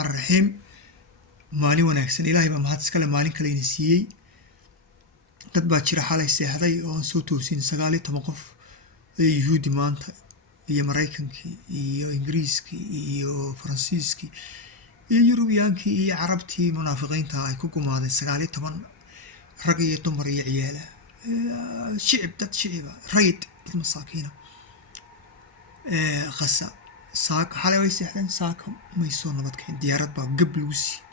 الرحمن الرحيم مالي wanaagsan ilaahay baa mahad iskale maalin kale ina siiyey dad baa jira xalay seexday oo soo toosin 19 qof ee yuhuudi maanta iyo mareykankii iyo ingiriiskii iyo faransiiskii iyo yurubiyankii iyo carabtii munaafiqiinta ay ku gumaadeen 19 rag iyo dumar iyo ciyaala shicib dad shiciba rayd dad masaakiina qasa saak xalay way seexdeen saaka may soo nabadkeen diyaarad baa gab lagu siiyey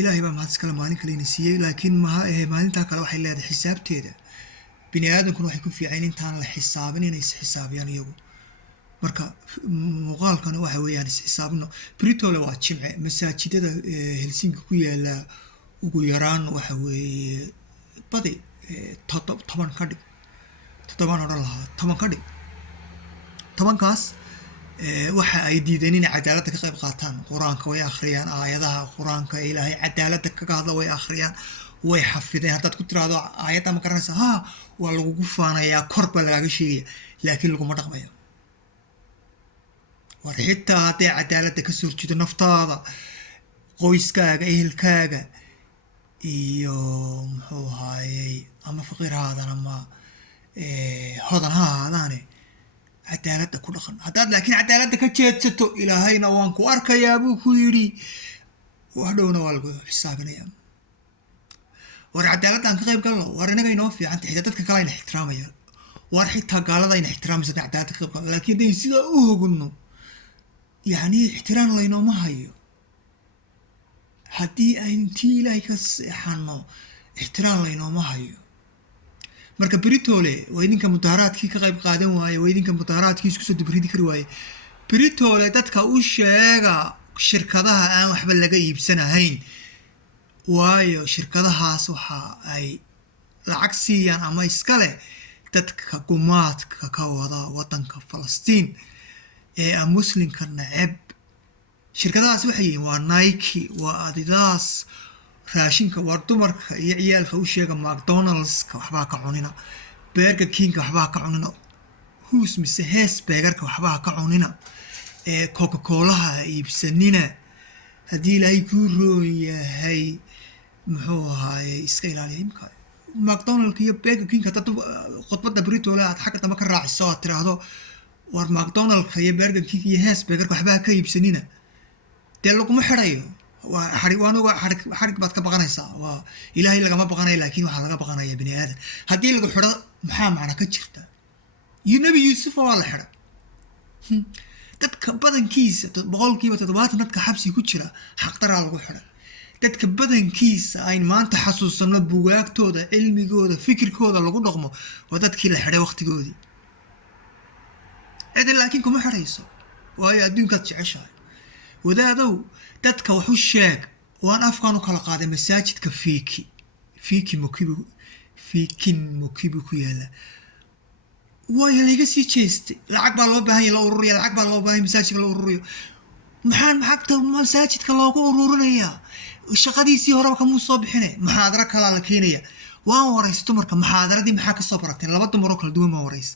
ilaahay baa mahad iskale maalin kale ina siiyey laakiin maalintaa kale waxay leedahay xisaabteeda bini aadamkuna waxay ku fiican intaan la xisaabin inay is xisaabiyaan iyagu marka muuqaalkana waxa weeyaan is xisaabino britole waa jimce masaajidada Helsinki ku yaala ugu yaraan waxa weeye badi 10 ka dhig 7 oran lahaa 10 ka dhig 10kaas waxa ay diideen in cadaaladda ka qayb qaataan quraanka way akhriyaan aayadaha quraanka ilaahay cadaaladda kaga hadla way akhriyaan way xafideen haddaad ku tiraado aayadda ma garanaysa ha waa lagu faanayaa korba lagaga sheegaya laakiin laguma dhaqmayo war xitaa haddii cadaaladda ka soo jeedo naftaada qoyskaaga ehelkaaga iyo muxuu ahaayey ama faqiir haadana ma hodan ha ahaadaane cadaaladda ku dhaqan haddaad laakiin cadaaladda ka jeedsato ilaahayna waan ku arkayaa buu ku yidhi waxdhowna waa lagu xisaabinayaa war cadaaladdan ka qayb galno war inaga inoo fiican tahay dadka kale ayna ixtiraamaya war xitaa gaalada ayna ixtiraamaysa cadaaladda ka qayb galno laakiin haddaynu sidaa u hogno yacni ixtiraam laynooma hayo haddii aynu tii ilaahay ka seexano ixtiraam laynooma hayo marka britole waa idinka mudaharaadkii ka qayb qaadan waaye waa idinka mudaharaadkii isku soo dibridi kari waaye britole dadka u sheega shirkadaha aan waxba laga iibsanahayn waayo shirkadahaas waxa ay lacag siiyaan ama iskale dadka gumaadka ka wada wadanka Falastiin ee muslimka nacab shirkadahaas waxay yihiin waa Nike waa Adidas raashinka waa dumarka iyo ciyaalka u sheega McDonald's waxba ka cunina Burger King waxba ka cunina Hus mise Hesburgerka waxba ka cunina Coca-Cola iibsanina haddii ilaahay ku rooyahay muxuu ahaayey iska ilaaliya imka McDonald's iyo Burger King hadda khudbadda britole aad xagga dambe ka raaciso aad tiraahdo war McDonald's iyo Burger King iyo Hesburgerka waxba ka iibsanina dee laguma xirayo xarig baad ka baqanaysaa waa ilaahay lagama baqanayo laakiin waxaa laga baqanaya bini aadan haddii lagu xidho maxaa macna ka jirta nabi yuusuf waa la xidha dadka badankiisa 70% dadka xabsi ku jira xaqdaraa lagu xidha dadka badankiisa ayn maanta xasuusano bugaagtooda cilmigooda fikirkooda lagu dhaqmo waa dadkii la xidhay waqtigoodii cid laakiin kuma xidhayso waayo adduunkaad jeceshahay wadaadow dadka wax u sheeg waan afkaan u kala qaaday masaajidka fiikin mukibu ku yaala waayo laga sii jeestay lacag baa loo baahan yahay la ururiyo lacag baa loo baahan yahay masaajidka la ururiyo maxaa masaajidka loogu ururinayaa shaqadiisii horeba kamuu soo bixine muxaadaro kalaa la keenaya waan waraysto marka muxaadaradii maxaa ka soo barateen 2 dumar oo kala duwan ma warays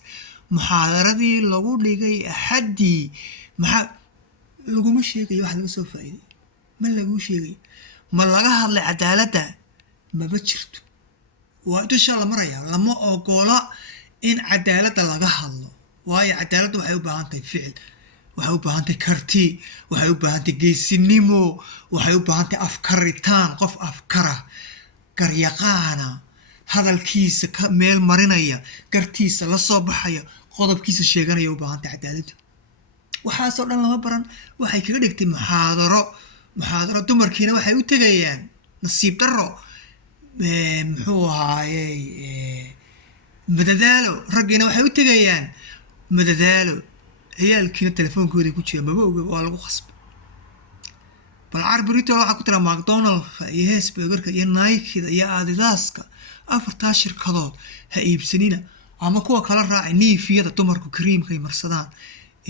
muxaadaradii lagu dhigay axadii maxaa laguma sheegayo wax laga soo faa'iiday ma lagu sheegayo ma laga hadlay cadaaladda maba jirto waa dusha la maraya lama ogola in cadaaladda laga hadlo waayo cadaaladda waxay u baahan tahay ficil waxay u baahan tahay karti waxay u baahan tahay geesinimo waxay u baahan tahay afkaritaan qof afkara garyaqaana hadalkiisa ka meel marinaya gartiisa la soo baxaya qodobkiisa sheeganaya u baahan tahay cadaaladda waxaasoo dhan lama baran waxay kaga dhigtay muxaadaro dumarkiina waxay u tegayaan nasiib daro muxuu ahaayey madadaalo raggiina waxay u tegayaan madadaalo ciyaalkiina telefoonkooda ku jira maba oga waa lagu khasbay bal carbritole waxaa ku tira McDonald's iyo Hesburgerka iyo Nike-da iyo Adidaska afartaa shirkadood ha iibsanina ama kuwa kala raacay niifiyada dumarku creamka ay marsadaan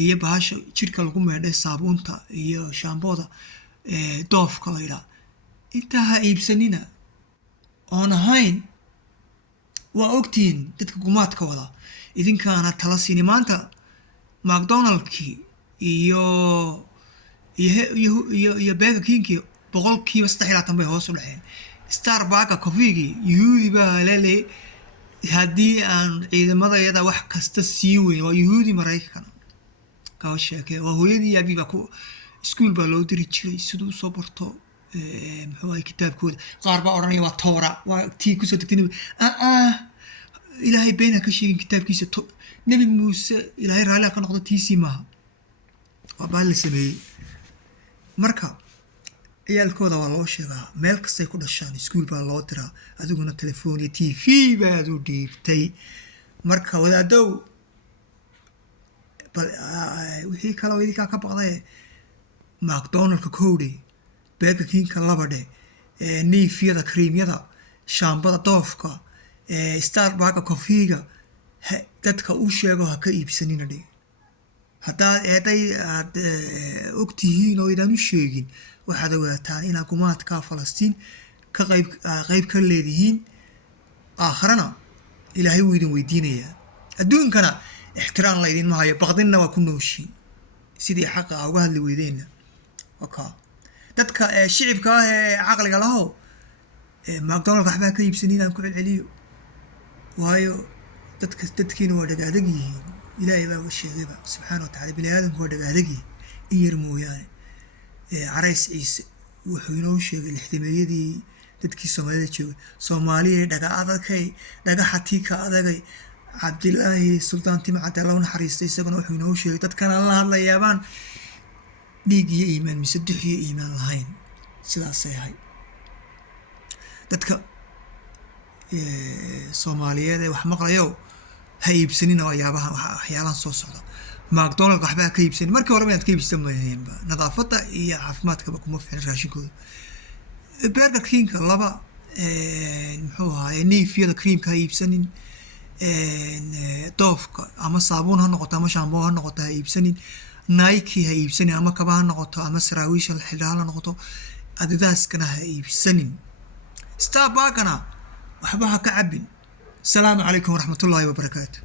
iyo bahasha jirka lagu meedhay saabuunta iyo shaambooda doofka la yidhaa intaa ha iibsanina oon ahayn waa ogtihiin dadka gumaadka wada idinkaana tala siini maanta McDonald's iyo iyo beega kiinkii boqolkiiba 3 bay hoos u dhaceen. Starbucks coffee-gii yuhuudi baa leeyahay haddii aan ciidamada iyada wax kasta sii weyn waa yuhuudi Maraykan ka sheekay waa hooyadii abi ba ku iskuul baa loo diri jiray sidoo soo barto muxuu ay kitaabkooda qaar baa oranaya waa toora waa tii ku soo tagtay ilaahay been ka sheegin kitaabkiisa nabi muuse ilaahay raali ka noqdo tiisi maaha waa baa la sameeyay marka ciyaalkooda waa loo sheegaa meel kastay ku dhashaan iskuul baa loo diraa adiguna telefoon iyo TV baad u dhiibtay marka wadaadow bal wixii kale idinka ka baqday McDonald's koodi Burger King labade neefyada creamyada shaambada doofka Starbucks coffee-ga dadka u sheego ha ka iibsanina dhig haddaad eeday aad ogtihiin oo idaan u sheegin waxaad ogaataan in xukuumadka Falastiin ka qayb ka leedihiin aakharana ilaahay wuu idin weydiinaya adduunkana ixtiraam la idin maayo baqdinna waa ku nooshiin sidii xaqa uga hadli weydeenna waka dadka shicibka ah ee aqliga laho McDonald's waxba ka iibsanin aan ku celceliyo waayo dadkiina waa dhagaadag yihiin ilaahay baa sheegay subhanahu wa ta'ala bini'aadamku waa dhagaadag in yar mooyaane carays ciise wuxuu inoo sheegay lixdameeyadii dadkii Soomaalida joogay Soomaaliya dhagaxatii ka adagay Cabdillaahi Sultaan Timcad Allah naxariistay isaguna wuxuu inoo sheegay dadkan la hadlayaan dhiig iyo iimaan mise duxiyo iimaan lahayn sidaas ay dadka Soomaaliyeed wax maqlayo ha iibsanina waxyaabahan soo socda McDonald's waxba ka iibsan markii hore baad ka iibsan maahaynba nadaafada iyo caafimaadka kuma fiicna raashinkooda Burger King laba muxuu ahaa neefyada creamka ha iibsanin doofka ama saabuun ha noqoto ama shaamboo ha noqoto ha iibsanin Nike ha iibsanin ama kaba ha noqoto ama saraawiisha xidhan ha noqoto Adidas-kana ha iibsanin Starbucks-kana waxba ha ka cabin. Salaamu calaykum waraxmatullaahi wabarakaatuh.